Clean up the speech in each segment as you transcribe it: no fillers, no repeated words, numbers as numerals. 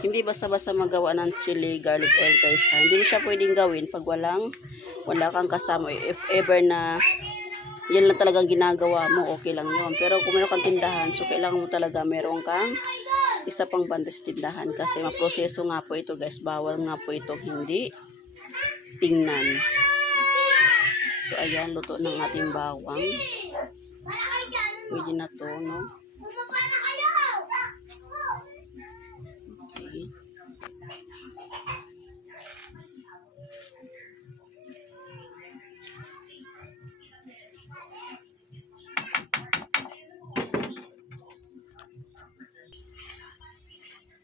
Hindi basta-basta magawa ng chili garlic oil guys. Hindi mo siya pwedeng gawin pag wala kang kasama. If ever na yan lang talagang ginagawa mo, okay lang yun. Pero kung meron kang tindahan, so kailangan mo talaga meron kang isa pang banda sa tindahan. Kasi maproseso nga po ito guys. Bawal nga po ito hindi tingnan. So ayan, luto ng ating bawang. Pwede na to, no? Okay.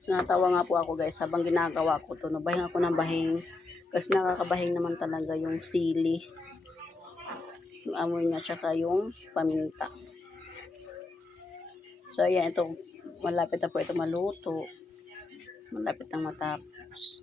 So, natawa nga po ako guys habang ginagawa ko to. Bahing ako ng bahing. Kasi nakakabahing naman talaga yung sili. Yung amoy niya tsaka yung paminta. So ayan, ito malapit na po ito maluto. Malapit na matapos.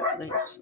Guys,